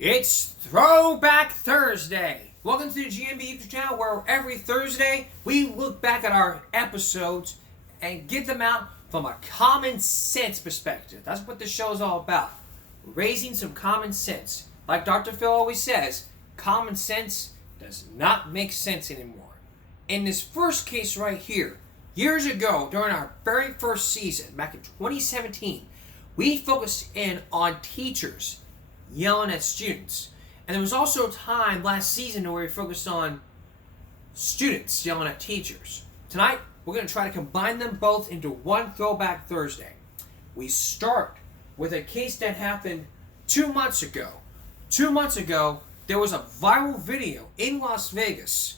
It's Throwback Thursday. Welcome to the GMB YouTube channel where every Thursday we look back at our episodes and get them out from a common sense perspective. That's what this show is all about. Raising some common sense. Like Dr. Phil always says, common sense does not make sense anymore. In this first case right here, years ago during our very first season, back in 2017, we focused in on teachers yelling at students. And there was also a time last season where we focused on students yelling at teachers. Tonight, we're going to try to combine them both into one Throwback Thursday. We start with a case that happened 2 months ago. 2 months ago, there was a viral video in Las Vegas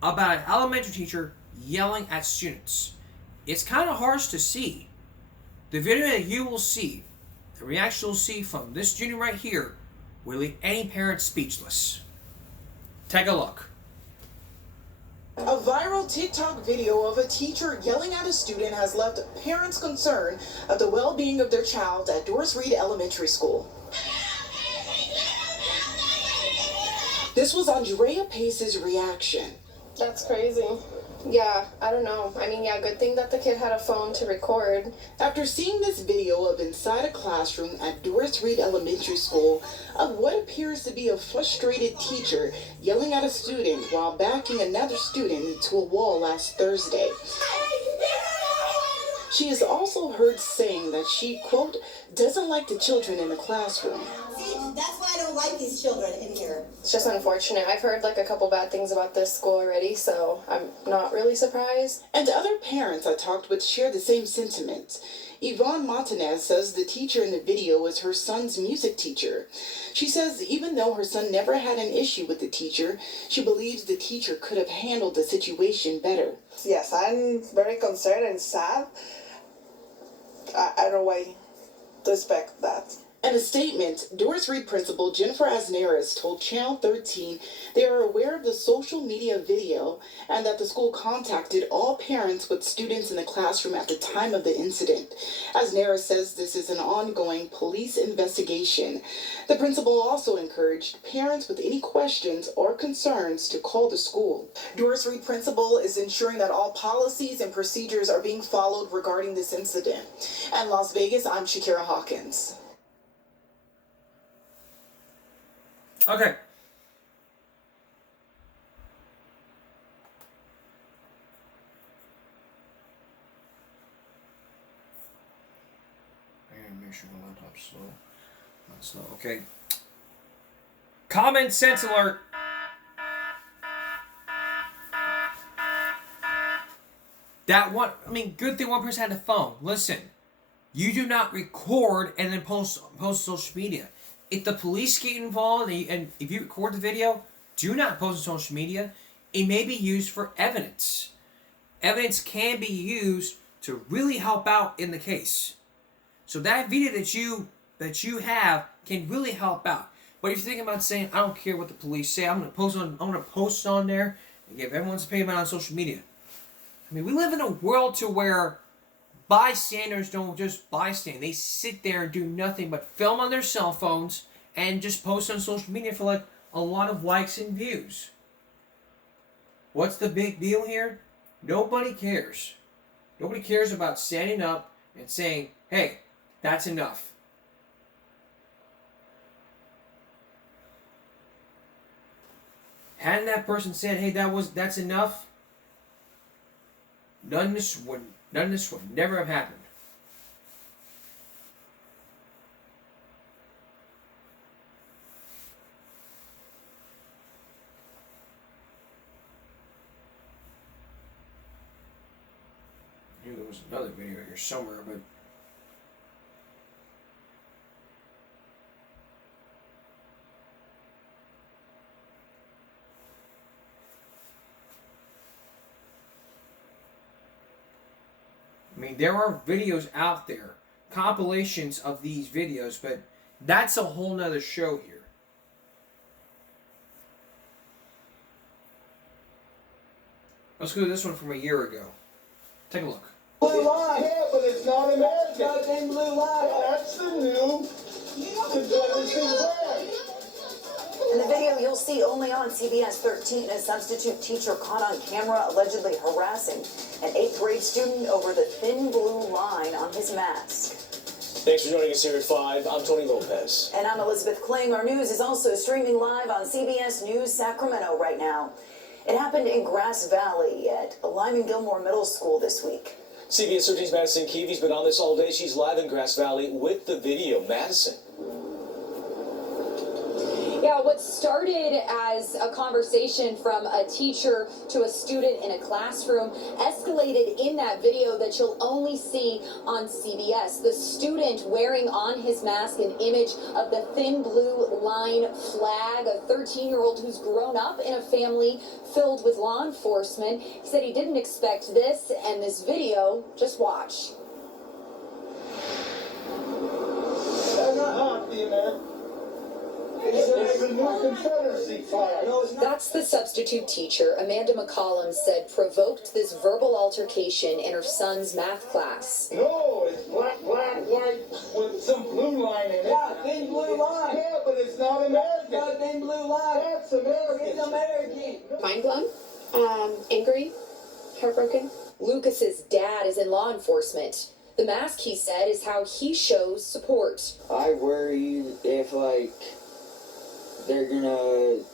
about an elementary teacher yelling at students. It's kind of harsh to see. The video that you will see, the reaction you'll see from this student right here, will leave any parent speechless. Take a look. A viral TikTok video of a teacher yelling at a student has left parents concerned of the well-being of their child at Doris Reed Elementary School. This was Andrea Pace's reaction. That's crazy. Yeah, I don't know. I mean, yeah, good thing that the kid had a phone to record. After seeing this video of inside a classroom at Doris Reed Elementary School of what appears to be a frustrated teacher yelling at a student while backing another student into a wall last Thursday. She is also heard saying that she, quote, doesn't like the children in the classroom. See, that's why I don't like these children in here. It's just unfortunate. I've heard like a couple bad things about this school already, so I'm not really surprised. And other parents I talked with share the same sentiment. Yvonne Martinez says the teacher in the video is her son's music teacher. She says even though her son never had an issue with the teacher, she believes the teacher could have handled the situation better. Yes, I'm very concerned and sad. I don't know why to expect that. In a statement, Doris Reed principal Jennifer Asneris told Channel 13 they are aware of the social media video and that the school contacted all parents with students in the classroom at the time of the incident. Asneris says this is an ongoing police investigation. The principal also encouraged parents with any questions or concerns to call the school. Doris Reed principal is ensuring that all policies and procedures are being followed regarding this incident. In Las Vegas, I'm Shakira Hawkins. Okay. I gotta make sure my laptop's slow. Not slow. Okay. Common sense alert. Good thing one person had a phone. Listen, you do not record and then post social media. If the police get involved and if you record the video, do not post on social media. It may be used for evidence. Evidence can be used to really help out in the case. So that video that you have can really help out. But if you're thinking about saying, I don't care what the police say, I'm gonna post on there and give everyone's opinion on social media. I mean, we live in a world to where bystanders don't just bystand. They sit there and do nothing but film on their cell phones and just post on social media for like a lot of likes and views. What's the big deal here? Nobody cares. Nobody cares about standing up and saying, hey, that's enough. Hadn't that person said, hey, that's enough, none of this would never have happened. I knew there was another video here somewhere, but I mean, there are videos out there, compilations of these videos, but that's a whole nother show here. Let's go to this one from a year ago. Take a look. Blue line. Yeah, but it's not America. Goddamn blue line. That's the new Confederacy flag. you'll see only on CBS 13, a substitute teacher caught on camera allegedly harassing an 8th grade student over the thin blue line on his mask. Thanks for joining us here at 5. I'm Tony Lopez. And I'm Elizabeth Kling. Our news is also streaming live on CBS News Sacramento right now. It happened in Grass Valley at Lyman Gilmore Middle School this week. CBS 13's Madison Keevy's been on this all day. She's live in Grass Valley with the video. Madison. Yeah, what started as a conversation from a teacher to a student in a classroom escalated in that video that you'll only see on CBS. The student wearing on his mask an image of the thin blue line flag, a 13-year-old who's grown up in a family filled with law enforcement. He said he didn't expect this, and this video, just watch. That's not hot, man. It's a new Confederacy flag. That's the substitute teacher, Amanda McCollum, said provoked this verbal altercation in her son's math class. No, it's black, white, with some blue line in it. Yeah, thin blue line. Yeah, but it's not American. It's not thin blue line. That's American. It's American. Mind blown, angry, heartbroken. Lucas's dad is in law enforcement. The mask, he said, is how he shows support. I worry if, they're gonna...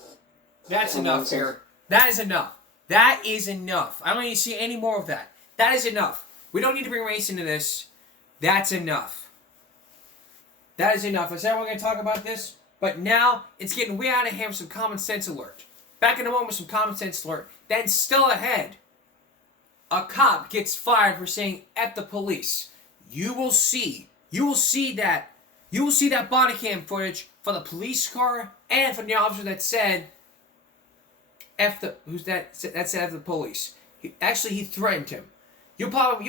That's enough here. That is enough. That is enough. I don't need to see any more of that. That is enough. We don't need to bring race into this. That's enough. That is enough. I said we're going to talk about this, but now it's getting way out of hand with some common sense alert. Back in a moment with some common sense alert. Then still ahead, a cop gets fired for saying F the police. You will see that body cam footage for the police car and from the officer that said F the that said F the police. He threatened him. You'll probably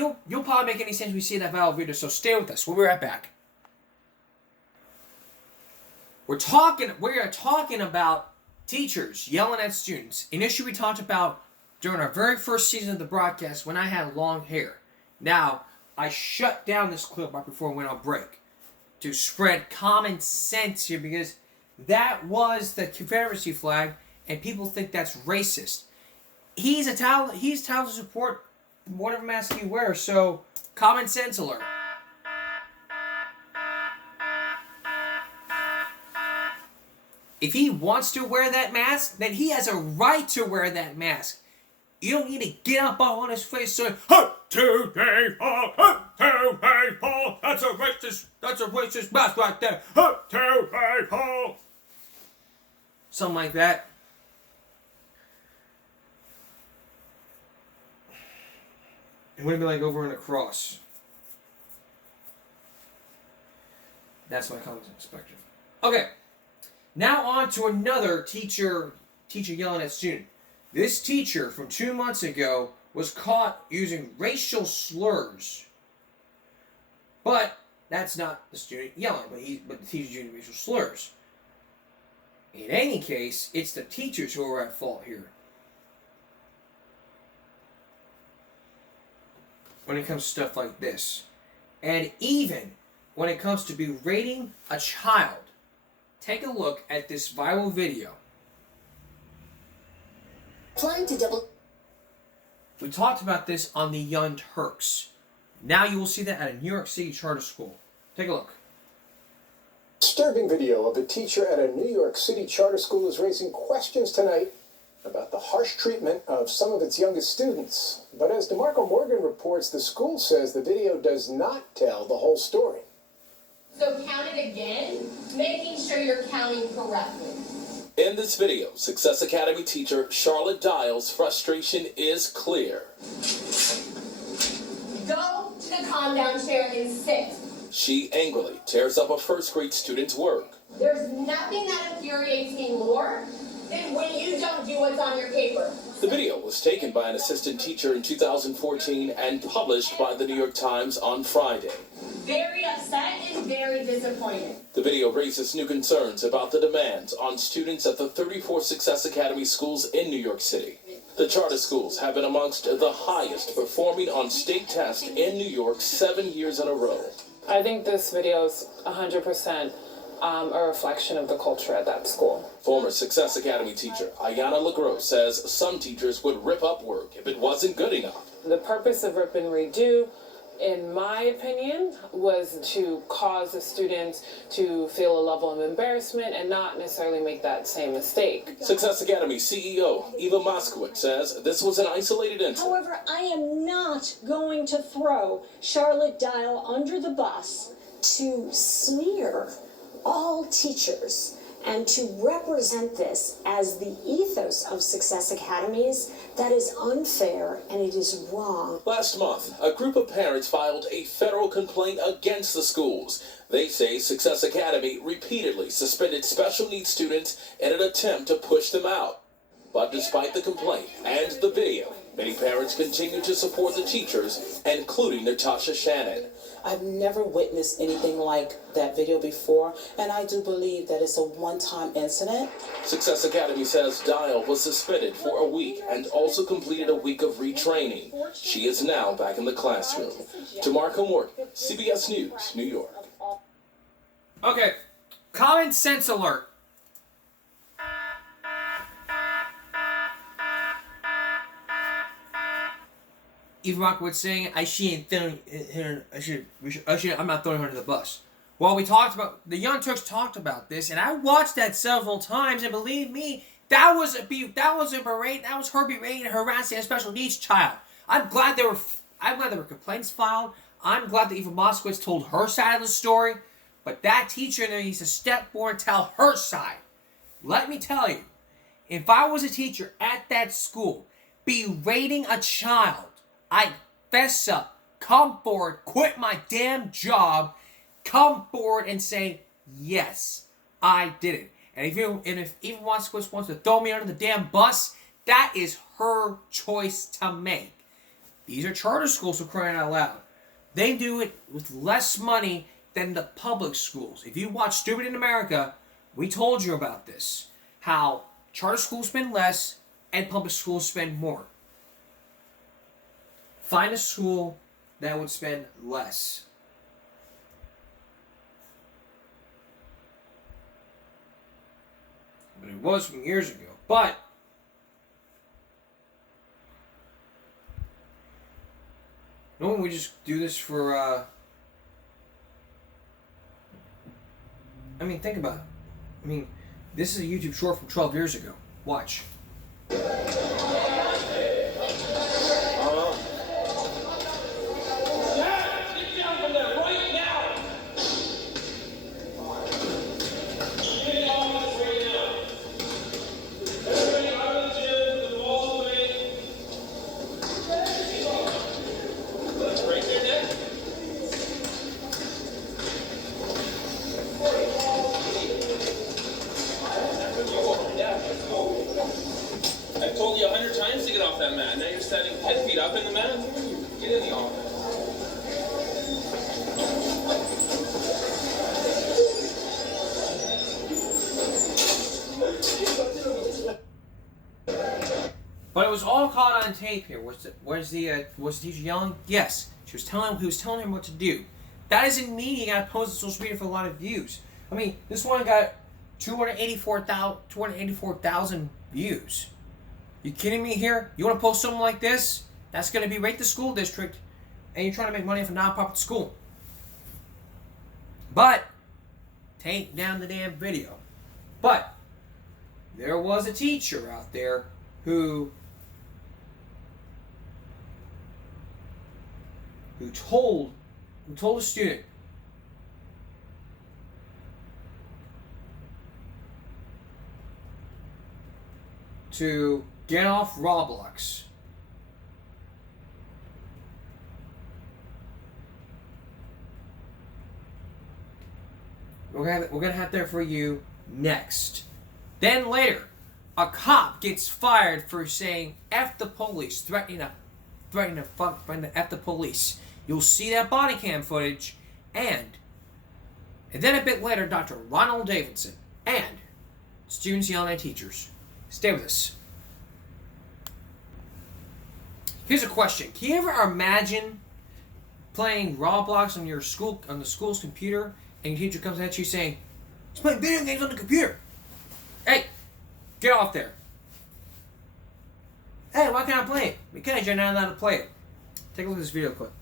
make any sense when we see that viral video, so stay with us. We'll be right back. We are talking about teachers yelling at students. An issue we talked about during our very first season of the broadcast when I had long hair. Now, I shut down this clip right before we went on break to spread common sense here because that was the Confederacy flag and people think that's racist. He's entitled to support whatever mask he wears, so common sense alert. If he wants to wear that mask, then he has a right to wear that mask. You don't need to get up on his face saying, "Hey, to baseball, hey, to baseball." That's a racist mask right there. Hey, to baseball. Something like that. It wouldn't be like over and across. That's my common perspective. Okay. Now on to another teacher yelling at student. This teacher from 2 months ago was caught using racial slurs. But that's not the student yelling, but the teacher using racial slurs. In any case, it's the teachers who are at fault here. When it comes to stuff like this. And even when it comes to berating a child. Take a look at this viral video. We talked about this on the Young Turks. Now you will see that at a New York City charter school. Take a look. Disturbing video of a teacher at a New York City charter school is raising questions tonight about the harsh treatment of some of its youngest students. But as DeMarco Morgan reports, the school says the video does not tell the whole story. So count it again, making sure you're counting correctly. In this video, Success Academy teacher Charlotte Dial's frustration is clear. Go to the calm down chair and sit. She angrily tears up a first grade student's work. There's nothing that infuriates me more than when you don't do what's on your paper. The video was taken by an assistant teacher in 2014 and published by the New York Times on Friday. Very upset and very disappointed. The video raises new concerns about the demands on students at the 34 Success Academy schools in New York City. The charter schools have been amongst the highest performing on state tests in New York 7 years in a row. I think this video is 100% a reflection of the culture at that school. Former Success Academy teacher Ayana LaGros says some teachers would rip up work if it wasn't good enough. The purpose of rip and redo, in my opinion, was to cause the students to feel a level of embarrassment and not necessarily make that same mistake. Success Academy CEO Eva Moskowitz says this was an isolated incident. However, I am not going to throw Charlotte Dial under the bus to smear all teachers and to represent this as the ethos of Success Academies. That is unfair and it is wrong. Last month, a group of parents filed a federal complaint against the schools. They say Success Academy repeatedly suspended special needs students in an attempt to push them out. But despite the complaint and the video, many parents continue to support the teachers, including Natasha Shannon. I've never witnessed anything like that video before, and I do believe that it's a one-time incident. Success Academy says Dial was suspended for a week and also completed a week of retraining. She is now back in the classroom. DeMarco Morgan, CBS News, New York. Okay, common sense alert. Eva Moskowitz saying I'm not throwing her under the bus. Well, the Young Turks talked about this, and I watched that several times, and believe me, that was a berate. That was her berating and harassing a special needs child. I'm glad there were complaints filed. I'm glad that Eva Moskowitz told her side of the story, but that teacher in there needs to step forward and tell her side. Let me tell you, if I was a teacher at that school berating a child, I'd fess up, come forward, quit my damn job, come forward and say, yes, I did it. And if Eva Moskowitz wants to throw me under the damn bus, that is her choice to make. These are charter schools, for crying out loud. They do it with less money than the public schools. If you watch Stupid in America, we told you about this. How charter schools spend less and public schools spend more. Find a school that would spend less. But it was from years ago. But no, we just do this for I mean, think about it. I mean, this is a YouTube short from 12 years ago. Watch. I've told you 100 times to get off that mat. Now you're standing 10 feet up in the mat. Get in the office. But it was all caught on tape here. Was the teacher yelling? Yes. He was telling him what to do. That isn't meaning you got posted on social media for a lot of views. I mean, this one got 284,000 views. You kidding me here? You want to post something like this? That's going to be rate the school district, and you're trying to make money off a non-profit school. But take down the damn video. But there was a teacher out there who told a student to get off Roblox. We're gonna have that for you next. Then later, a cop gets fired for saying "F the police," threatening to F the police. You'll see that body cam footage, and then a bit later, Dr. Ronald Davidson and students yelling at teachers. Stay with us. Here's a question: can you ever imagine playing Roblox on the school's computer, and your teacher comes at you saying, He's playing video games on the computer. Hey, get off there. Hey, why can't I play it? Because you're not allowed to play it. Take a look at this video clip.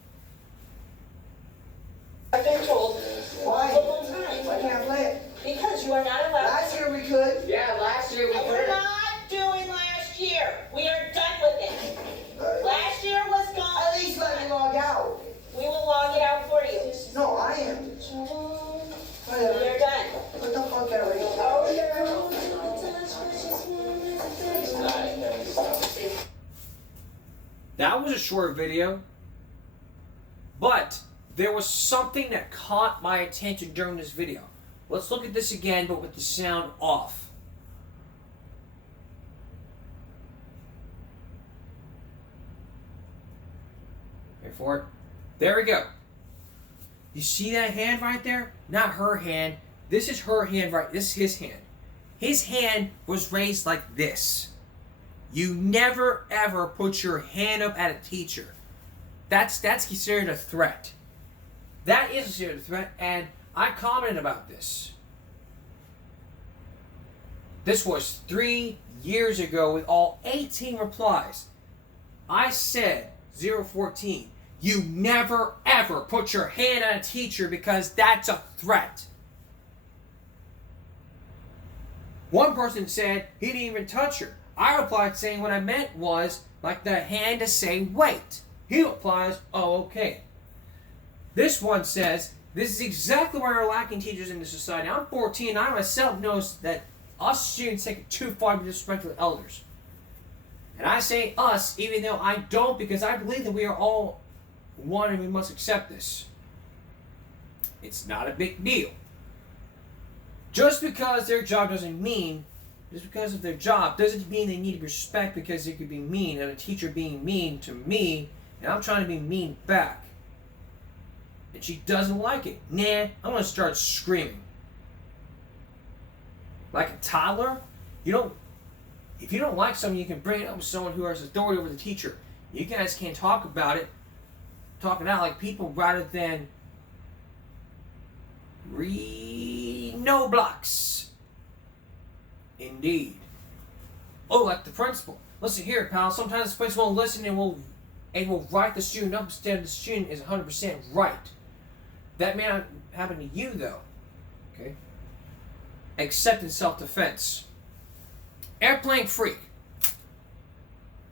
I've been told multiple times I can't play it. Because you are not allowed. Last year we could. Yeah, last year we could. We're not doing last year. We are done with it. Last year was gone. At least let me log out. We will log it out for you. No, I am. Whatever. We are done. What the fuck are we? Oh, yeah. That was a short video, but there was something that caught my attention during this video. Let's look at this again, but with the sound off. Wait for it. There we go. You see that hand right there? Not her hand. This is her hand right. This is his hand. His hand was raised like this. You never ever put your hand up at a teacher. That's considered a threat. That is considered a threat, and I commented about this. This was 3 years ago with all 18 replies. I said, 014, you never ever put your hand on a teacher because that's a threat. One person said he didn't even touch her. I replied saying what I meant was like the hand to say wait. He replies, oh, okay. This one says, this is exactly why we're lacking teachers in this society. I'm 14, I myself knows that us students take it too far to be disrespectful to elders. And I say us, even though I don't, because I believe that we are all one and we must accept this. It's not a big deal. Just because their job doesn't mean, just because of their job doesn't mean they need respect because they could be mean, and a teacher being mean to me, and I'm trying to be mean back. And she doesn't like it. Nah, I'm going to start screaming. Like a toddler, if you don't like something, you can bring it up with someone who has authority over the teacher. You guys can't talk about it, talk it out like people rather than no blocks. Indeed. Oh, like the principal. Listen here, pal. Sometimes the principal won't listen and will write the student up instead of the student is 100% right. That may not happen to you, though. Okay? Except in self-defense. Airplane freak.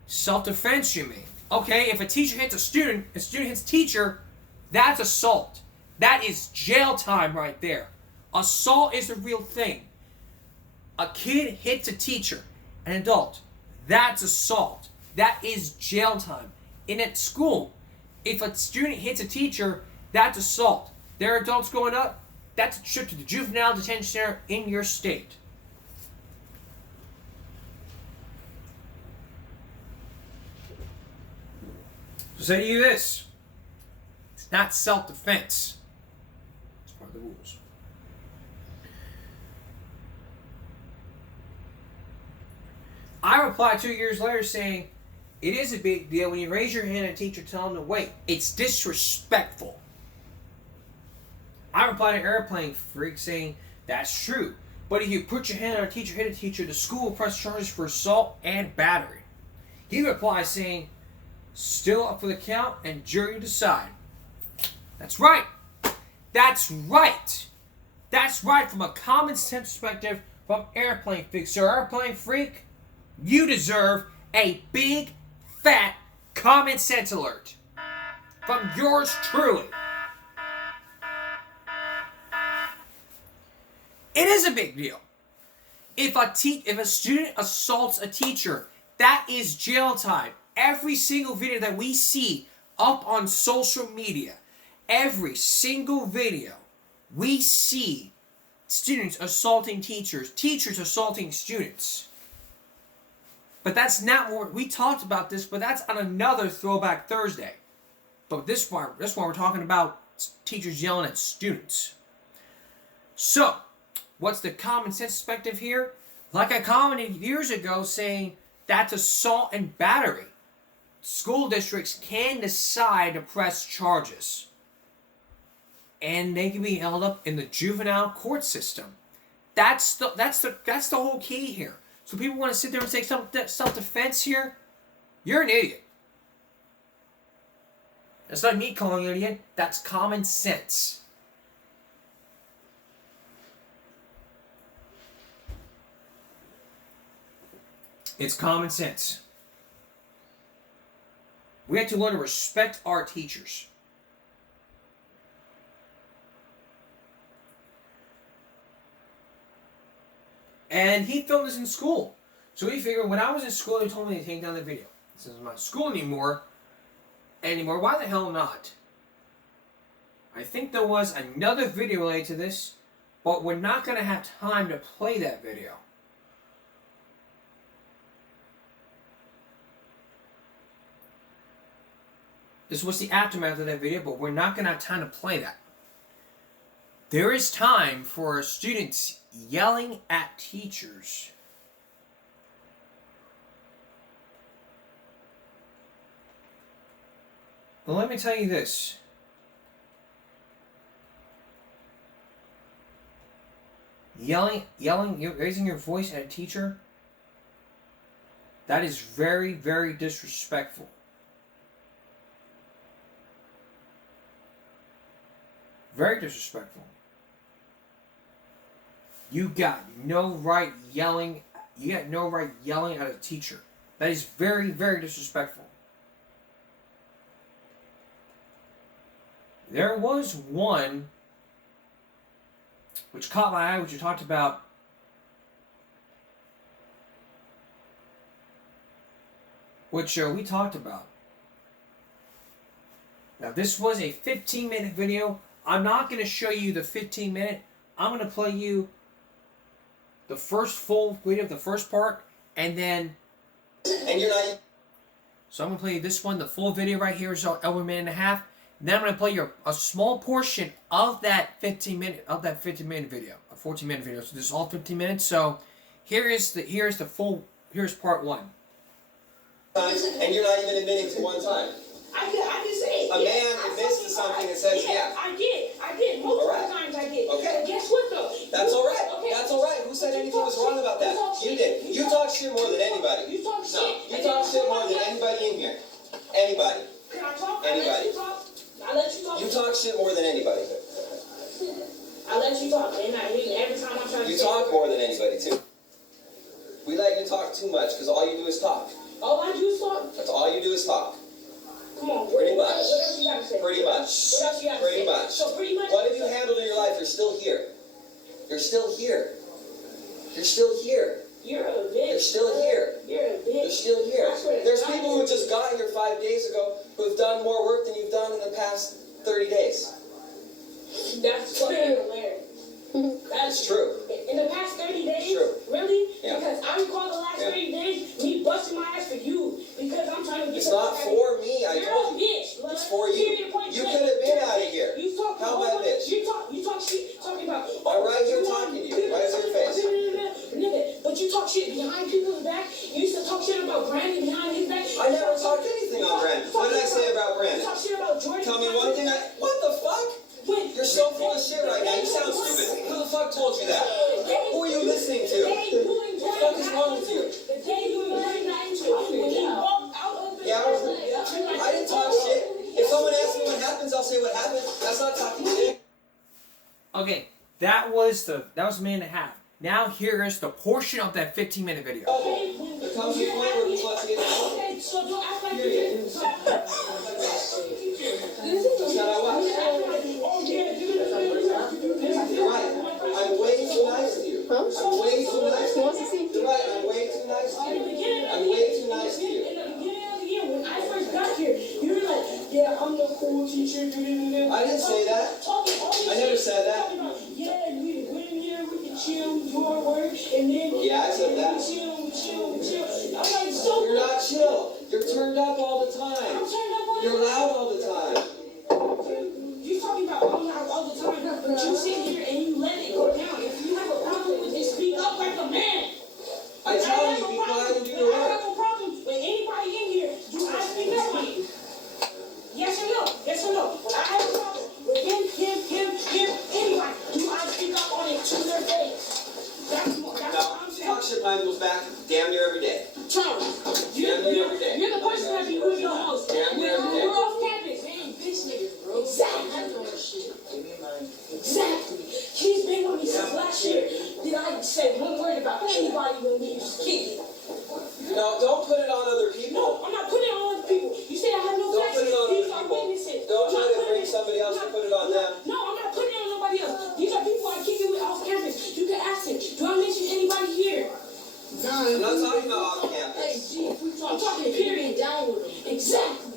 Self-defense, you mean? Okay, if a teacher hits a student hits a teacher, that's assault. That is jail time right there. Assault is the real thing. A kid hits a teacher, an adult, that's assault. That is jail time. And at school, if a student hits a teacher, that's assault. There are adults going up, that's a trip to the juvenile detention center in your state. So say to you this, it's not self-defense. It's part of the rules. I replied 2 years later saying, it is a big deal when you raise your hand at a teacher, tell them to wait. It's disrespectful. I replied to Airplane Freak saying, that's true. But if you put your hand on a teacher, hit a teacher, the school will press charges for assault and battery. He replied saying, still up for the count and jury decide. That's right. That's right. That's right from a common sense perspective from Airplane Freak. So Airplane Freak, you deserve a big, fat common sense alert from yours truly. It is a big deal. If a student assaults a teacher, that is jail time. Every single video that we see up on social media, every single video, we see students assaulting teachers, teachers assaulting students. But that's not what we talked about this, but that's on another Throwback Thursday. But this one we're talking about teachers yelling at students. So, what's the common sense perspective here? Like I commented years ago saying that's assault and battery. School districts can decide to press charges. And they can be held up in the juvenile court system. That's the whole key here. So people want to sit there and say self-defense here. You're an idiot. That's not me calling you an idiot. That's common sense. It's common sense. We have to learn to respect our teachers. And he filmed this in school. So he figured when I was in school, they told me to take down the video. Since I'm not in school anymore, why the hell not? I think there was another video related to this, but we're not going to have time to play that video. This was the aftermath of that video, but we're not going to have time to play that. There is time for students yelling at teachers. Well, let me tell you this. Yelling, raising your voice at a teacher, that is very, very disrespectful. Very disrespectful. You got no right yelling. You got no right yelling at a teacher. That is very, very disrespectful. There was one which caught my eye, which you talked about. Which we talked about. Now this was a 15-minute video. I'm not going to show you the 15-minute. I'm going to play you the first full video, the first part, and then... And you're not... So I'm going to play you this one. The full video right here is over a minute and a half. And then I'm going to play you a small portion of that 15-minute video, a 14-minute video. So this is all 15 minutes. So here's part one. And you're not even admitting to one time. I can say it. A man admits to something and says, yeah. I did. Multiple times I did. Okay. But guess what, though? That's all right. Okay. That's all right. Who said anything was wrong about that? You did. You talk shit more than anybody. You talk shit. You talk shit more than anybody in here. Anybody. Can I talk? Anybody. I let you talk. You talk shit more than anybody. I let you talk. And every time I'm trying to... You talk more than anybody, too. We let you talk too much because all you do is talk. All I do is talk? That's all you do is talk. Come on, pretty much. What else you gotta say? Pretty much. What else you gotta pretty say? much. So pretty much. What have you handled in your life? You're still here. You're still here. You're still here. You're a bitch. You're still here. You're a bitch. You're still here. There's people who just got here 5 days ago who've done more work than you've done in the past 30 days. That's fucking hilarious. That's true. In the past 30 days? True. Really? Yeah. Because I recall the last 30 days, me busting my ass for you. Because I'm trying to get... It's not for me, I told you. Bitch, it's for you. You could have been out of here. How am I a bitch? You talk shit talking about... I'm right here talking to you. Right to your face. Nigga, but you talk shit behind people's back. You used to talk shit about Brandon behind his back. I never talked anything on Brandon. What did I say about Brandon? You talk shit about Jordan. Tell me one thing. What the fuck? You're so full of shit right now. You sound stupid. Who the fuck told you that? Who are you listening to? What the fuck is wrong with you? Yeah, I didn't talk shit. If someone asks me what happens, I'll say what happened. That's not talking shit. Okay, that was a minute and a half. Now here is the portion of that 15-minute video. There comes a point where we want to get Okay, so don't act like you didn't. That's not how I You're right. I'm way too nice to you. Huh? I'm way too nice to you. You're right. I'm way too nice to you. I'm way too nice to you. In the beginning of the year, when I first got here, you were like, yeah, I'm the cool teacher. I didn't say that. I never said that. Yeah, we went in here, we can chill, do our work, and then... Yeah, I said that. We chill. I'm like, so... You're not chill. You're turned up all the time. I'm turned up all the time. You're loud all the time. You're talking about I'm loud all the time, but you sit here and you let it go down. If you have a problem with it, speak up like a man. I tell you, be quiet and do your I have work. no problem with anybody in here. Do I speak up on you? Yes or no? Yes or no? When I have a problem with him, anybody, do I speak up on it to their face? principal's back damn near every day. Charles, you're the person that be with your host. We're off campus. Hey, bitch niggas, bro. Exactly. He's been with me since last year. Did I say one word about anybody when we used to kick it? No, don't put it on other people. No, I'm not putting it on other people. You say I have no Don't facts. put it on These other are people. witnesses. Don't try to bring somebody else to put it on them. No, I'm not putting it on nobody else. These are people I kick it with off campus. You can ask them. Do I mention anybody here? No, I'm not talking about off campus. Hey, G, I'm talking period. Down with them. Exactly.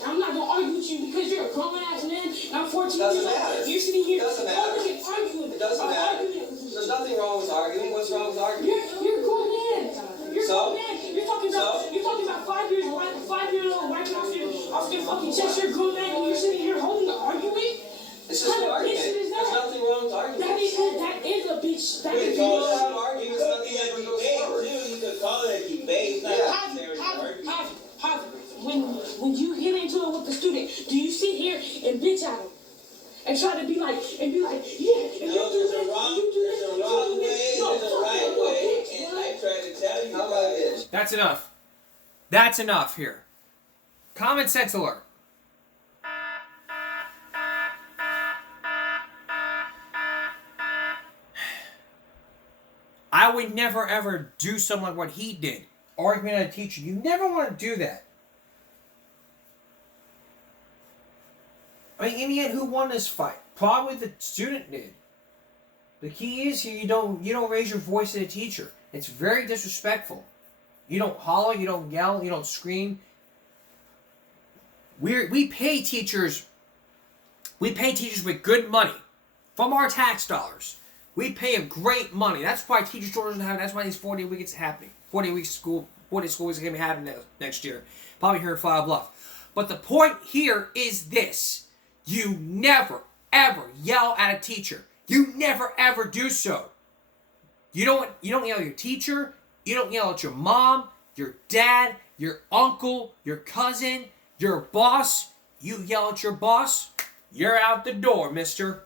And I'm not gonna argue with you because you're a grown ass man. And I'm 14 years old. You're sitting here. Doesn't matter. Arguing. It doesn't matter. There's nothing wrong with arguing. What's wrong with arguing? You're a grown man. You're a grown man. You're talking about 5 years old, 5-year-old wiping off your fucking chest. You're a grown man and you're sitting here holding an argument. It's just an argument. There's nothing wrong with arguing. That is a bitch. That is a People have arguments. Nothing ever goes forward. You could call it a debate. When you get into it with the student, do you sit here and bitch at him and try to be like, yeah? No, there's a wrong way, there's a right way, and I try to tell you about it. That's enough. That's enough here. Common sense alert. I would never ever do something like what he did. Argument at a teacher. You never want to do that. I mean, in the end, who won this fight? Probably the student did. The key is here, you don't raise your voice at a teacher. It's very disrespectful. You don't holler, you don't yell, you don't scream. We pay teachers with good money from our tax dollars. We pay them great money. That's why teacher shortages happen. That's why these 40 weeks happening. 40 weeks school weeks are going to be happening next year. Probably here in Flower Bluff. But the point here is this. You never, ever yell at a teacher. You never, ever do so. You don't yell at your teacher. You don't yell at your mom, your dad, your uncle, your cousin, your boss. You yell at your boss, you're out the door, mister.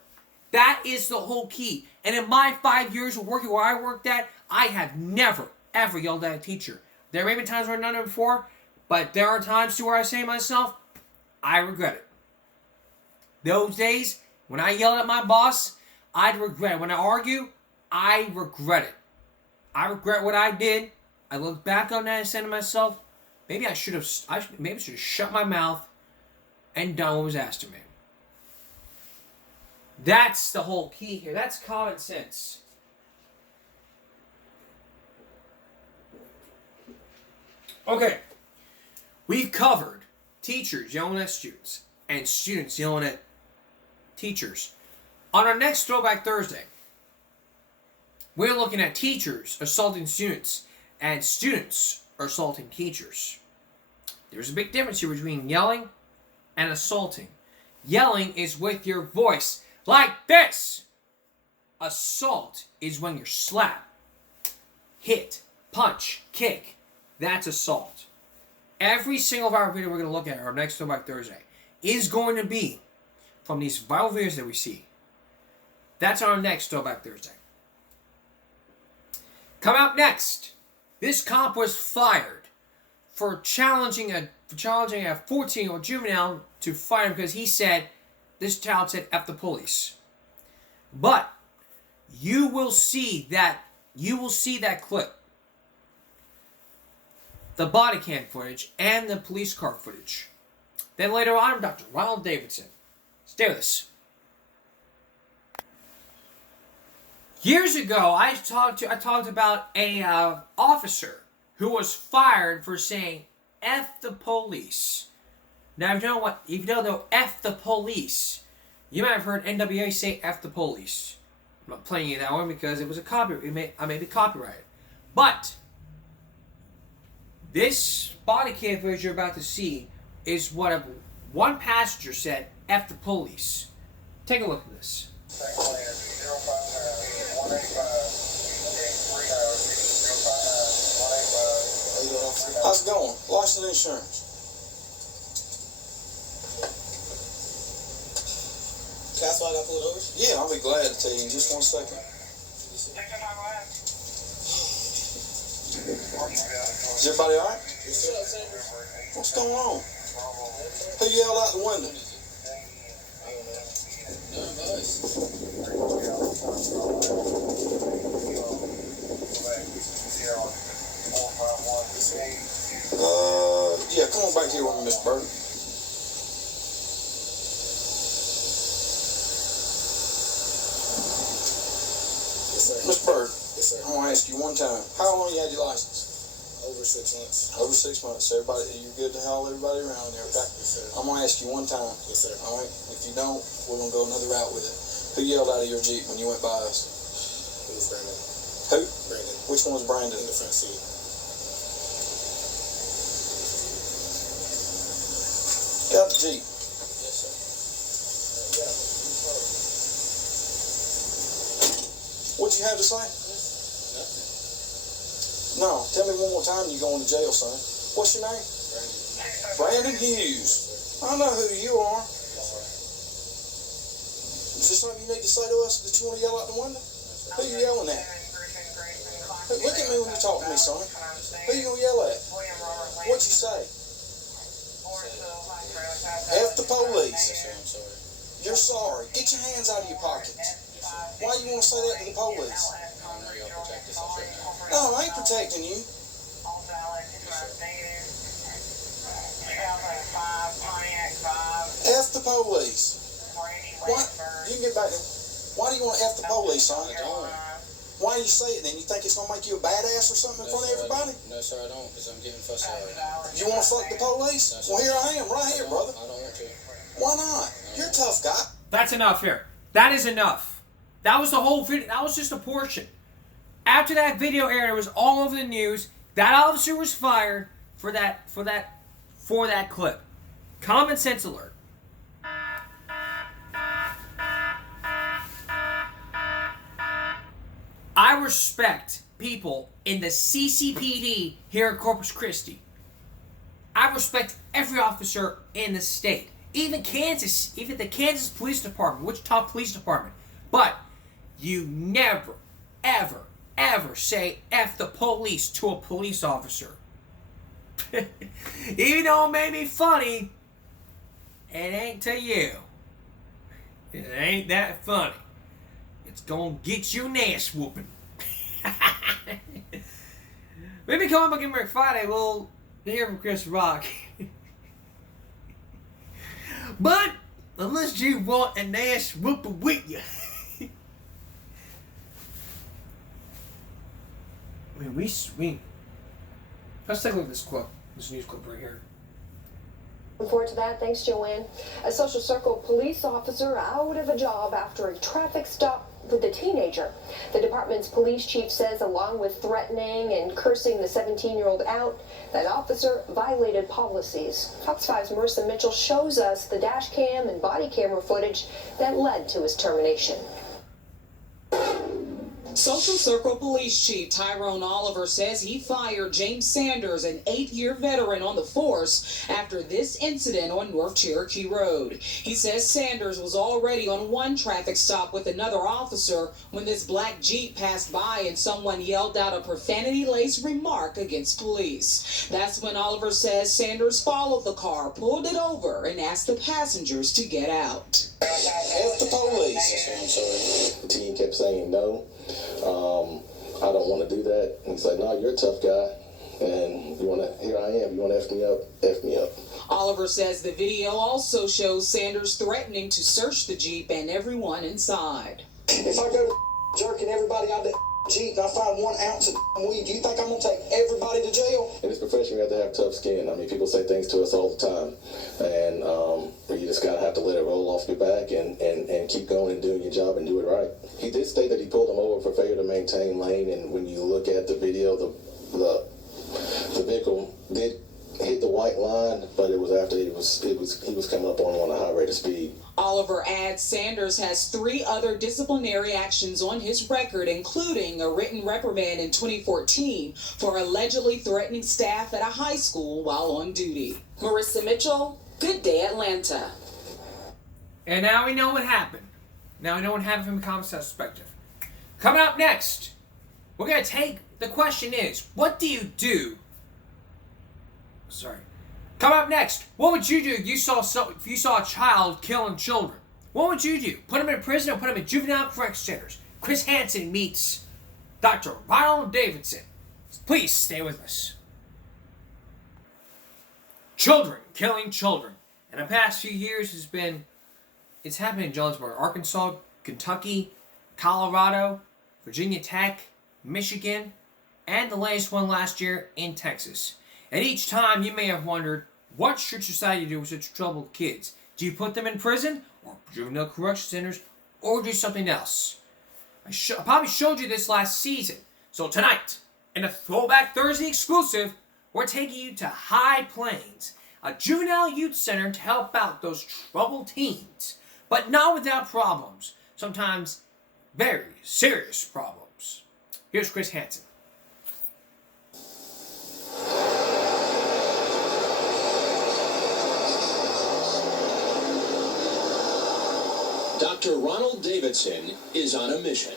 That is the whole key. And in my 5 years of working where I worked at, I have never, ever yelled at a teacher. There may be times where I've done it before, but there are times too where I say to myself, I regret it. Those days, when I yelled at my boss, I'd regret it. When I argue, I regret it. I regret what I did. I look back on that and say to myself, maybe I should have shut my mouth and done what was asked of me. That's the whole key here. That's common sense. Okay. We've covered teachers yelling at students and students yelling at teachers. On our next Throwback Thursday, we're looking at teachers assaulting students and students assaulting teachers. There's a big difference here between yelling and assaulting. Yelling is with your voice, like this. Assault is when you're slap, hit, punch, kick. That's assault. Every single of our video we're going to look at, our next Throwback Thursday, is going to be from these viral videos that we see. That's our next Throwback Thursday. Come out next. This cop was fired for challenging a 14-year-old juvenile to fire him because he said, this child said, F the police. But you will see that clip. The body cam footage and the police car footage. Then later on, Dr. Ronald Davidson. Stay with us. Years ago, I talked about a officer who was fired for saying F the police. Now, if you don't know F the police, you might have heard NWA say F the police. I'm not playing you that one because it was a copyright. I may be copyrighted. But this body cam footage you're about to see is what one passenger said, F the police. Take a look at this. How's it going? License insurance. That's why I got pulled over? Yeah, I'll be glad to tell you in just 1 second. Is everybody all right? What's going on? Who yelled out the window? Yeah, come on back here with me, Miss Bird. Miss Bird, I'm gonna ask you one time. How long you had your license? Over 6 months. Over 6 months. Everybody, you're good to haul everybody around there, okay? Yes, sir. I'm gonna ask you one time. Yes, sir. All right. If you don't, we're gonna go another route with it. Who yelled out of your Jeep when you went by us? It was Brandon. Who? Brandon. Which one's Brandon? In the front seat. Get out the Jeep. Yes, sir. What'd you have to say? Nothing. No. Tell me one more time. You going to jail, son? What's your name? Brandon. Brandon Hughes. I know who you are. Yes, sir. Is there something you need to say to us that you want to yell out the window? Who you yelling at? Hey, look at me when you talk to me, son. Who you gonna yell at? What'd you say? F the police. Yes, sir. I'm sorry. You're sorry. Get your hands out of your pockets. Why you want to say that to the police? I know y'all protect us out there now. No, I ain't protecting you. F the police. Why? You can get back there. Why do you want to F the police, son? I don't. Why do you say it then? You think it's gonna make you a badass or something in front of everybody? No, sir, I don't, because I'm getting fussed at right now. You want to fuck the police? No, sir. Well, here I am, right here, brother. I don't want to. Why not? You're a tough guy. That's enough here. That is enough. That was the whole video. That was just a portion. After that video aired, it was all over the news. That officer was fired for that clip. Common sense alert. I respect people in the CCPD here in Corpus Christi. I respect every officer in the state. Even the Kansas Police Department, Wichita Police Department. But you never, ever, ever say F the police to a police officer. Even though it may be funny, it ain't to you. It ain't that funny. It's gonna get you an ass whooping. Maybe coming back every Friday, we'll hear from Chris Rock. But unless you want an ass whooping with you. Let's take a look at this quote, this news clip right here. Looking forward to that. Thanks, Joanne. A Social Circle police officer out of a job after a traffic stop with a teenager. The department's police chief says, along with threatening and cursing the 17-year-old out, that officer violated policies. Fox 5's Marissa Mitchell shows us the dash cam and body camera footage that led to his termination. Social Circle Police Chief Tyrone Oliver says he fired James Sanders, an 8-year veteran on the force, after this incident on North Cherokee Road. He says Sanders was already on one traffic stop with another officer when this black Jeep passed by and someone yelled out a profanity-laced remark against police. That's when Oliver says Sanders followed the car, pulled it over, and asked the passengers to get out. F the police. I'm sorry. The team kept saying no. I don't want to do that. And he's like, no, you're a tough guy. And here I am. You want to F me up? F me up. Oliver says the video also shows Sanders threatening to search the Jeep and everyone inside. If I go to jerking everybody out of the Jeep and I find 1 ounce of weed, do you think I'm going to take everybody to jail? In this profession, you have to have tough skin. I mean, people say things to us all the time. And you just got to have to let it roll off your back and keep going and doing your job and do it right. He did state that he pulled him over for failure to maintain lane. And when you look at the video, the vehicle did hit the white line, but it was after he was coming up on a high rate of speed. Oliver adds Sanders has 3 other disciplinary actions on his record, including a written reprimand in 2014 for allegedly threatening staff at a high school while on duty. Marissa Mitchell, Good Day Atlanta. And now we know what happened. Now we know what happened from a common sense perspective. Coming up next, we're going to take, the question is, what do you do Sorry. Coming up next, what would you do if you saw a child killing children? What would you do? Put them in prison or put them in juvenile correction centers? Chris Hansen meets Dr. Ronald Davidson. Please stay with us. Children killing children. In the past few years, it's happened in Jonesboro, Arkansas, Kentucky, Colorado, Virginia Tech, Michigan, and the latest one last year in Texas. And each time you may have wondered, what should society do with such troubled kids? Do you put them in prison, or juvenile correction centers, or do something else? I probably showed you this last season. So tonight, in a Throwback Thursday exclusive, we're taking you to High Plains, a juvenile youth center to help out those troubled teens, but not without problems. Sometimes very serious problems. Here's Chris Hansen. Dr. Ronald Davidson is on a mission.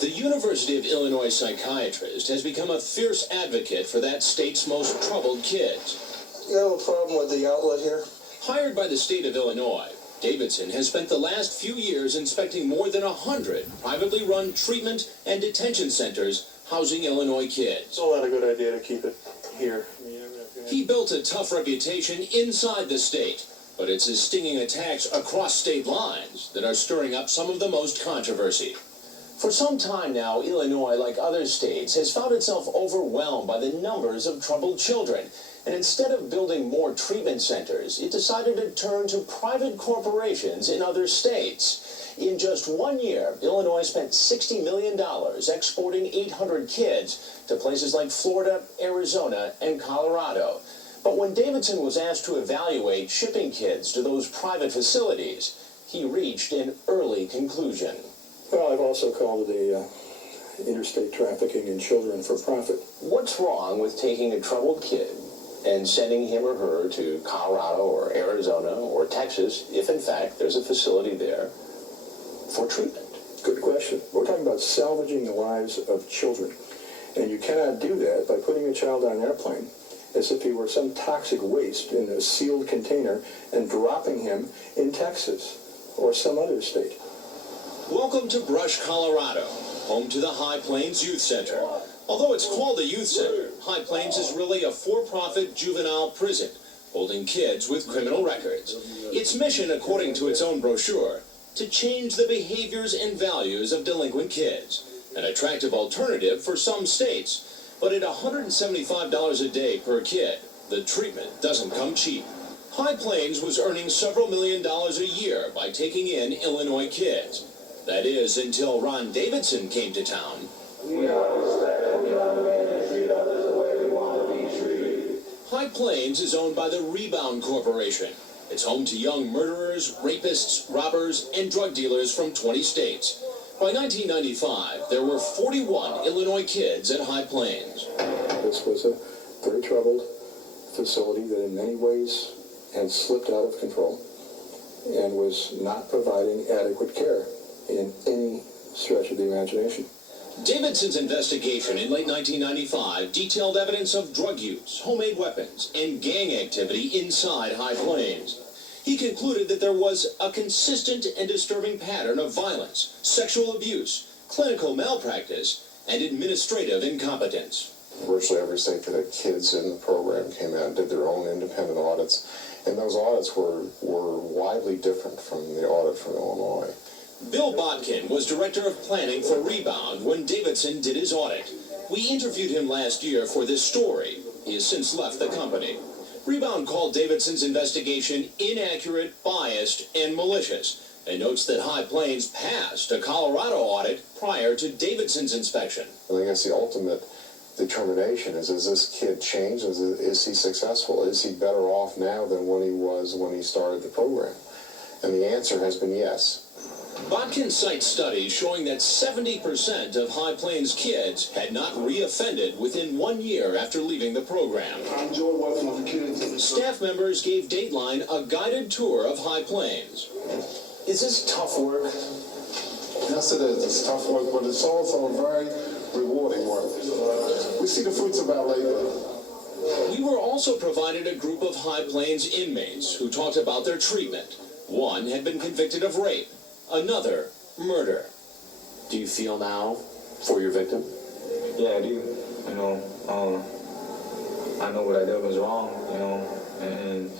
The University of Illinois psychiatrist has become a fierce advocate for that state's most troubled kids. You have a problem with the outlet here? Hired by the state of Illinois, Davidson has spent the last few years inspecting more than 100 privately run treatment and detention centers housing Illinois kids. It's not a good idea to keep it here. He built a tough reputation inside the state, but it's his stinging attacks across state lines that are stirring up some of the most controversy. For some time now, Illinois, like other states, has found itself overwhelmed by the numbers of troubled children. And instead of building more treatment centers, it decided to turn to private corporations in other states. In just 1 year, Illinois spent $60 million exporting 800 kids to places like Florida, Arizona, and Colorado. But when Davidson was asked to evaluate shipping kids to those private facilities, he reached an early conclusion. Well, I've also called it a interstate trafficking in children for profit. What's wrong with taking a troubled kid and sending him or her to Colorado or Arizona or Texas if, in fact, there's a facility there for treatment? Good question. We're talking about salvaging the lives of children. And you cannot do that by putting a child on an airplane as if he were some toxic waste in a sealed container and dropping him in Texas or some other state. Welcome to Brush, Colorado, home to the High Plains Youth Center. Although it's called a youth center, High Plains is really a for-profit juvenile prison holding kids with criminal records. Its mission, according to its own brochure, to change the behaviors and values of delinquent kids. An attractive alternative for some states. But at $175 a day per kid, the treatment doesn't come cheap. High Plains was earning several $1 million a year by taking in Illinois kids. That is, until Ron Davidson came to town. High Plains is owned by the Rebound Corporation. It's home to young murderers, rapists, robbers, and drug dealers from 20 states. By 1995, there were 41 Illinois kids at High Plains. This was a very troubled facility that in many ways had slipped out of control and was not providing adequate care in any stretch of the imagination. Davidson's investigation in late 1995 detailed evidence of drug use, homemade weapons, and gang activity inside High Plains. He concluded that there was a consistent and disturbing pattern of violence, sexual abuse, clinical malpractice, and administrative incompetence. Virtually every state that had kids in the program came out and did their own independent audits, and those audits were widely different from the audit from Illinois. Bill Botkin was director of planning for Rebound when Davidson did his audit. We interviewed him last year for this story. He has since left the company. Rebound called Davidson's investigation inaccurate, biased, and malicious, and notes that High Plains passed a Colorado audit prior to Davidson's inspection. And I guess the ultimate determination is this kid changed? Is he successful? Is he better off now than when he was when he started the program? And the answer has been yes. Botkin cites studies showing that 70% of High Plains kids had not reoffended within 1 year after leaving the program. I enjoy working with the kids. Staff members gave Dateline a guided tour of High Plains. Is this tough work? Yes, it is. It's tough work, but it's also very rewarding work. We see the fruits of our labor. We were also provided a group of High Plains inmates who talked about their treatment. One had been convicted of rape, another murder. Do you feel now for your victim? Yeah, I do. You know, I know what I did was wrong, you know, and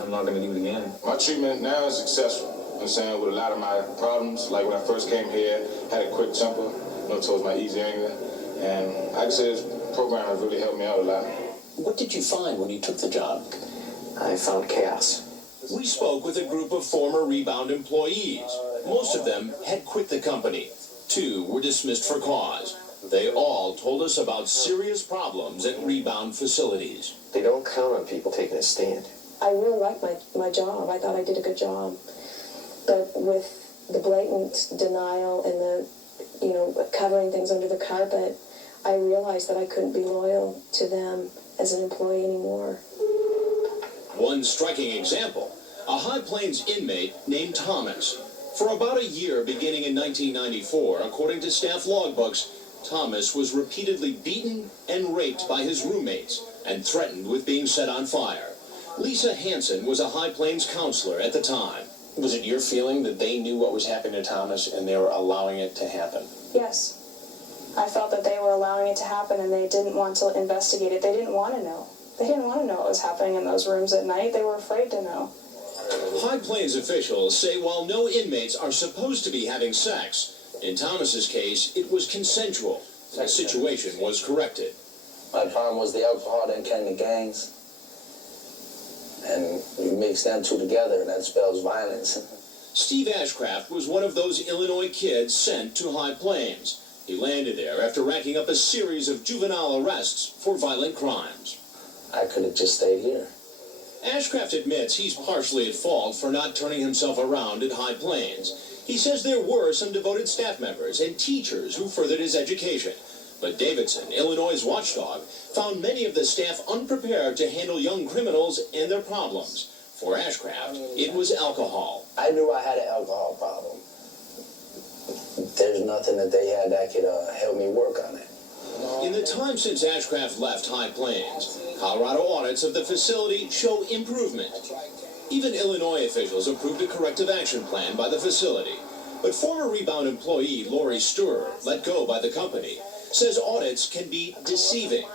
I'm not going to do it again. My treatment now is successful. You know what I'm saying? With a lot of my problems, like when I first came here, had a quick temper, you know, towards my easy anger. And I can say this program has really helped me out a lot. What did you find when you took the job? I found chaos. We spoke with a group of former Rebound employees. Most of them had quit the company. 2 were dismissed for cause. They all told us about serious problems at Rebound facilities. They don't count on people taking a stand. I really liked my job. I thought I did a good job. But with the blatant denial and the, covering things under the carpet, I realized that I couldn't be loyal to them as an employee anymore. One striking example, a High Plains inmate named Thomas. For about a year beginning in 1994, according to staff logbooks, Thomas was repeatedly beaten and raped by his roommates and threatened with being set on fire. Lisa Hansen was a High Plains counselor at the time. Was it your feeling that they knew what was happening to Thomas and they were allowing it to happen? Yes. I felt that they were allowing it to happen and they didn't want to investigate it. They didn't want to know. They didn't want to know what was happening in those rooms at night. They were afraid to know. High Plains officials say while no inmates are supposed to be having sex, in Thomas's case, it was consensual. The situation was corrected. My problem was the alcohol that came to gangs. And you mix them two together, and that spells violence. Steve Ashcraft was one of those Illinois kids sent to High Plains. He landed there after racking up a series of juvenile arrests for violent crimes. I could have just stayed here. Ashcraft admits he's partially at fault for not turning himself around at High Plains. He says there were some devoted staff members and teachers who furthered his education. But Davidson, Illinois' watchdog, found many of the staff unprepared to handle young criminals and their problems. For Ashcraft, it was alcohol. I knew I had an alcohol problem. There's nothing that they had that could help me work on it. In the time since Ashcraft left High Plains, Colorado audits of the facility show improvement. Even Illinois officials approved a corrective action plan by the facility. But former Rebound employee Lori Sturr, let go by the company, says audits can be deceiving.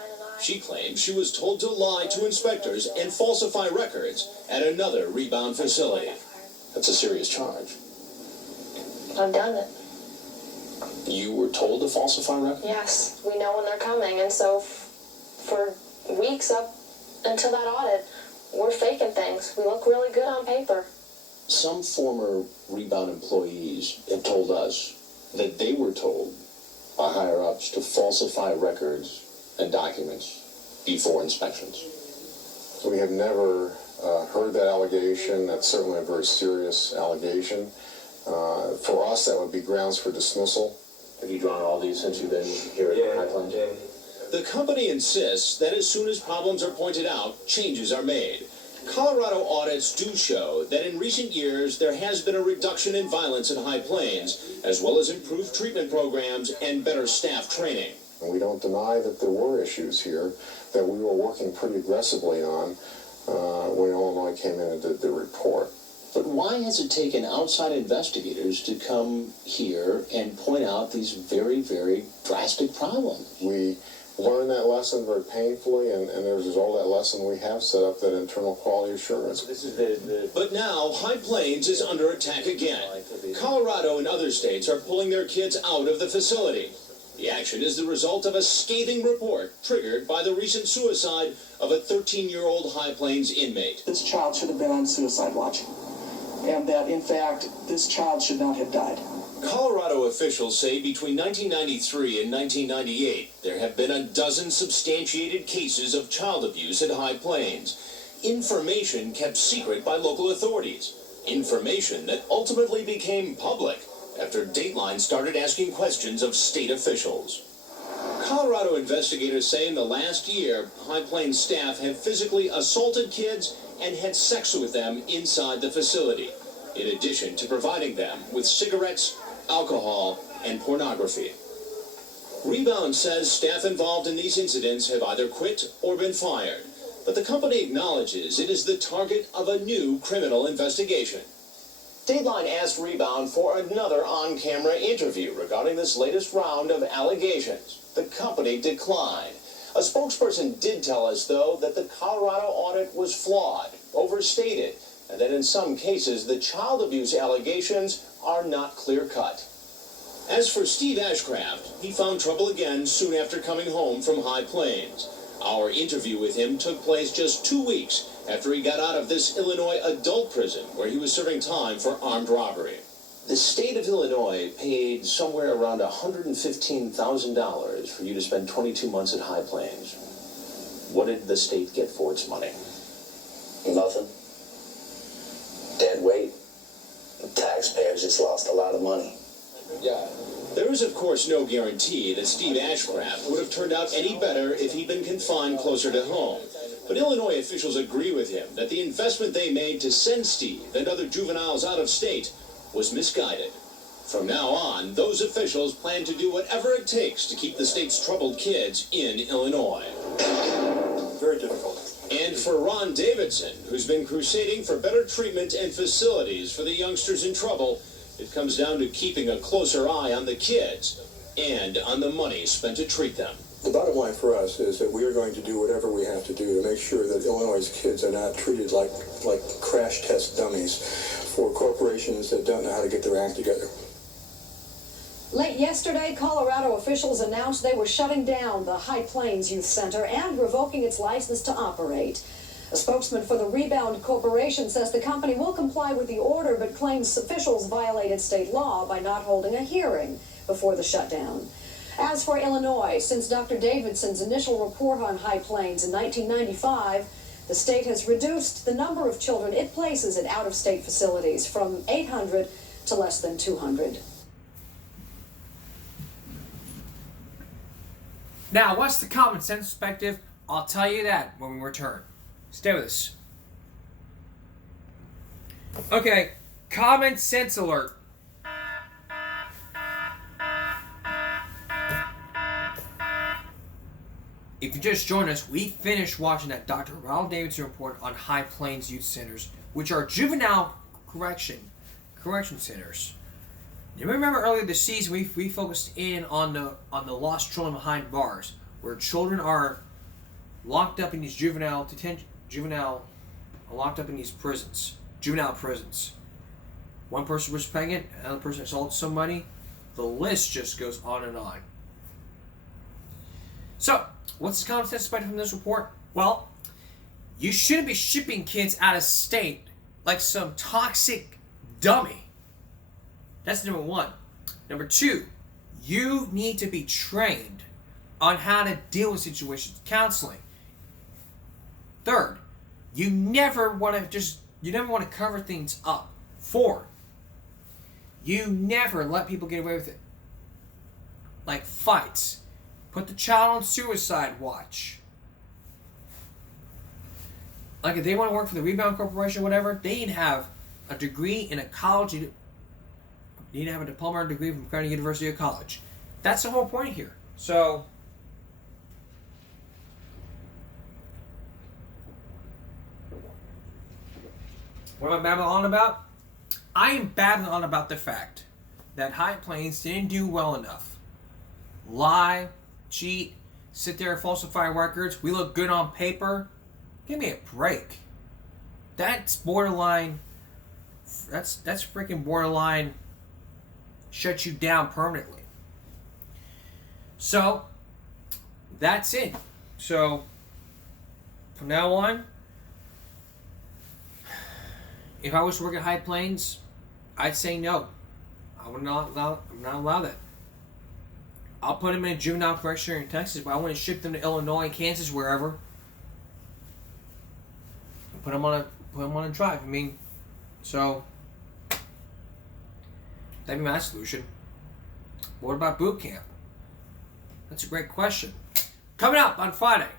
She claims she was told to lie to inspectors and falsify records at another Rebound facility. That's a serious charge. I've done it. You were told to falsify records? Yes, we know when they're coming, and so for weeks up until that audit, we're faking things. We look really good on paper. Some former Rebound employees have told us that they were told by higher-ups to falsify records and documents before inspections. We have never heard that allegation. That's certainly a very serious allegation. For us, that would be grounds for dismissal. Have you drawn all these since you've been here at High Plains? The company insists that as soon as problems are pointed out, changes are made. Colorado audits do show that in recent years there has been a reduction in violence at High Plains, as well as improved treatment programs and better staff training. And we don't deny that there were issues here that we were working pretty aggressively on when Illinois came in and did the report. But why has it taken outside investigators to come here and point out these very, very drastic problems? We learned that lesson very painfully, and as a result of that lesson, we have set up that internal quality assurance. But now, High Plains is under attack again. Colorado and other states are pulling their kids out of the facility. The action is the result of a scathing report triggered by the recent suicide of a 13-year-old High Plains inmate. This child should have been on suicide watch, and that, in fact, this child should not have died. Colorado officials say between 1993 and 1998, there have been a dozen substantiated cases of child abuse at High Plains. Information kept secret by local authorities. Information that ultimately became public after Dateline started asking questions of state officials. Colorado investigators say in the last year, High Plains staff have physically assaulted kids and had sex with them inside the facility, in addition to providing them with cigarettes, alcohol, and pornography. Rebound says staff involved in these incidents have either quit or been fired. But the company acknowledges it is the target of a new criminal investigation. Dateline asked Rebound for another on-camera interview regarding this latest round of allegations. The company declined. A spokesperson did tell us, though, that the Colorado audit was flawed, overstated, and that in some cases the child abuse allegations are not clear-cut. As for Steve Ashcraft, he found trouble again soon after coming home from High Plains. Our interview with him took place just 2 weeks after he got out of this Illinois adult prison where he was serving time for armed robbery. The state of Illinois paid somewhere around $115,000 for you to spend 22 months at High Plains. What did the state get for its money? Nothing. Dead weight. The taxpayers just lost a lot of money. Yeah. There is, of course, no guarantee that Steve Ashcraft would have turned out any better if he'd been confined closer to home. But Illinois officials agree with him that the investment they made to send Steve and other juveniles out of state was misguided. From now on, those officials plan to do whatever it takes to keep the state's troubled kids in Illinois. Very difficult. And for Ron Davidson, who's been crusading for better treatment and facilities for the youngsters in trouble, it comes down to keeping a closer eye on the kids and on the money spent to treat them. The bottom line for us is that we are going to do whatever we have to do to make sure that Illinois' kids are not treated like crash test dummies for corporations that don't know how to get their act together. Late yesterday, Colorado officials announced they were shutting down the High Plains Youth Center and revoking its license to operate. A spokesman for the Rebound Corporation says the company will comply with the order, but claims officials violated state law by not holding a hearing before the shutdown. As for Illinois, since Dr. Davidson's initial report on High Plains in 1995, the state has reduced the number of children it places at out-of-state facilities from 800 to less than 200. Now, what's the common sense perspective? I'll tell you that when we return. Stay with us. Okay, common sense alert. If you just joined us, we finished watching that Dr. Ronald Davidson report on High Plains Youth Centers, which are juvenile correction centers. You remember earlier this season we focused in on the lost children behind bars, where children are locked up in these juvenile prisons. One person was pregnant, another person assaulted somebody. The list just goes on and on. So, what's the common sense perspective from this report? Well, you shouldn't be shipping kids out of state like some toxic dummy. That's number one. Number two, you need to be trained on how to deal with situations, counseling. Third, you never want to cover things up. Four, you never let people get away with it. Like fights. Put the child on suicide watch. Like if they want to work for the Rebound Corporation or whatever, they need to have a degree in a college. You need to have a diploma or degree from Carnegie University or college. That's the whole point here. So, what am I babbling on about? I am babbling on about the fact that High Plains didn't do well enough. Lie, cheat, sit there and falsify records. We look good on paper. Give me a break. That's borderline. That's freaking borderline. Shut you down permanently. So, that's it. So, from now on, if I was to work at High Plains, I'd say no. I'm not allow that. I'll put them in a juvenile correction in Texas, but I want to ship them to Illinois, Kansas, wherever. Put them on a drive. I mean, so that'd be my solution. What about boot camp? That's a great question. Coming up on Friday,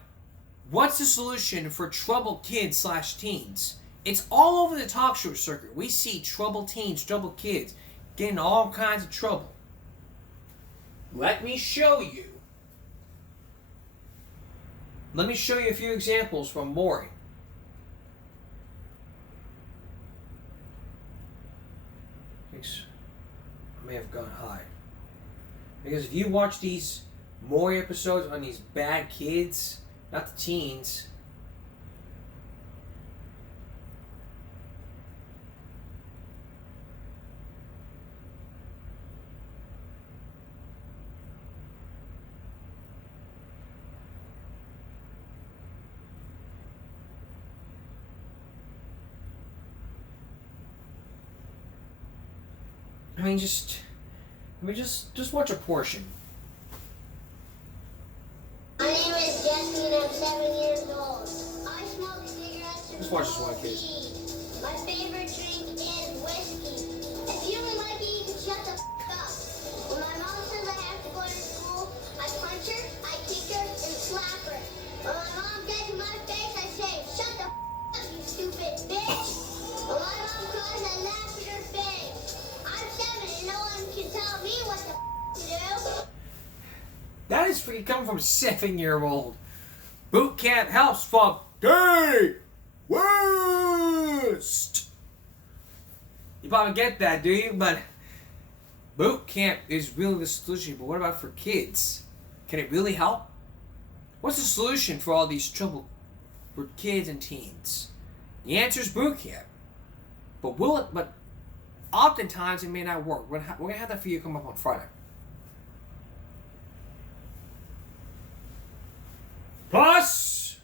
what's the solution for troubled kids / teens? It's all over the talk show circuit. We see troubled teens, troubled kids, getting all kinds of trouble. Let me show you Let me show you a few examples from Maury. I may have gone high. Because if you watch these Maury episodes on these bad kids, not the teens, just watch a portion. My name is Jesse and I'm 7 years old. I smoke cigarettes and Just watch this one, kid. weed. My favorite drink is whiskey. If you don't like it, you can shut the up. When my mom says I have to go to school, I punch her, I kick her, and slap her. When my mom gets in my face, I say, shut the up, you stupid bitch. When my mom cries, I laugh in her face. I'm 7 and no one can tell me what the to do. That is freaking coming from a 7-year-old. Boot camp helps from Gay West. You probably get that, do you? But boot camp is really the solution. But what about for kids? Can it really help? What's the solution for all these trouble for kids and teens? The answer is boot camp. But will it? But oftentimes it may not work. We're gonna have that for you come up on Friday. Plus,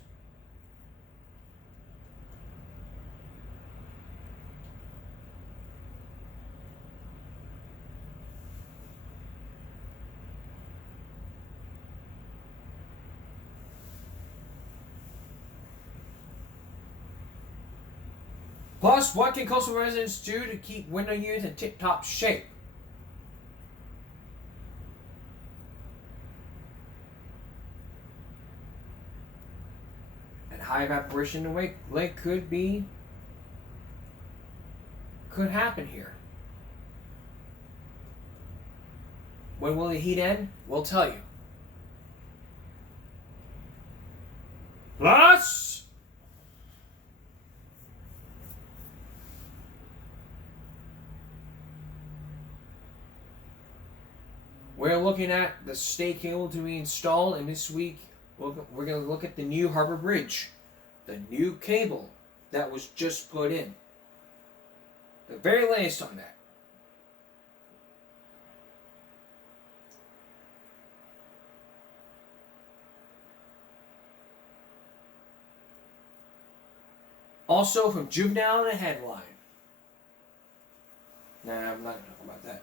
what can coastal residents do to keep winter units in tip-top shape? High evaporation in the lake could happen here. When will the heat end? We'll tell you. Plus, we're looking at the state cable to be installed, and this week we're going to look at the new Harbor Bridge. The new cable that was just put in. The very latest on that. Also from Juvenile in the headline. Nah, I'm not going to talk about that.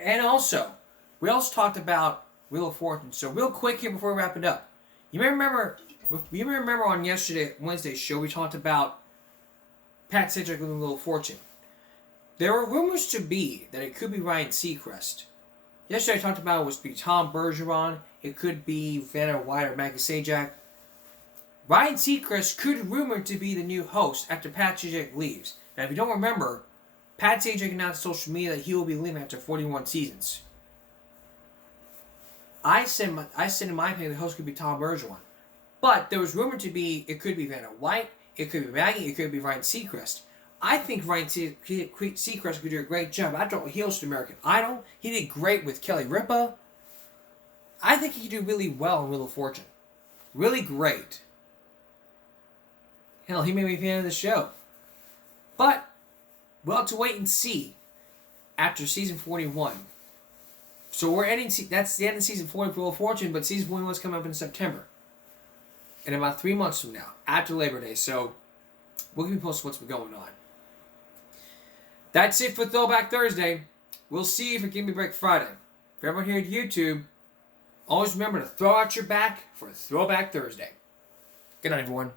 And also, we also talked about Wheel of Fortune. So real quick here before we wrap it up. You may remember on Wednesday's show, we talked about Pat Sajak with Wheel of Fortune. There were rumors to be that it could be Ryan Seacrest. Yesterday I talked about it was to be Tom Bergeron. It could be Vanna White or Maggie Sajak. Ryan Seacrest could rumored to be the new host after Pat Sajak leaves. Now if you don't remember, Pat Sajak announced on social media that he will be leaving after 41 seasons. I said in my opinion the host could be Tom Bergeron. But there was rumored to be, it could be Vanna White, it could be Maggie, it could be Ryan Seacrest. I think Ryan Seacrest could do a great job. After all, he hosted American Idol. He did great with Kelly Ripa. I think he could do really well in Wheel of Fortune. Really great. Hell, he may be a fan of the show. But we'll have to wait and see after season 41. So we're ending, that's the end of season 40 for Wheel of Fortune, but season 41 is coming up in September. In about 3 months from now, after Labor Day. So we'll keep you posted what's been going on. That's it for Throwback Thursday. We'll see you for Give Me a Break Friday. For everyone here at YouTube, always remember to throw out your back for Throwback Thursday. Good night, everyone.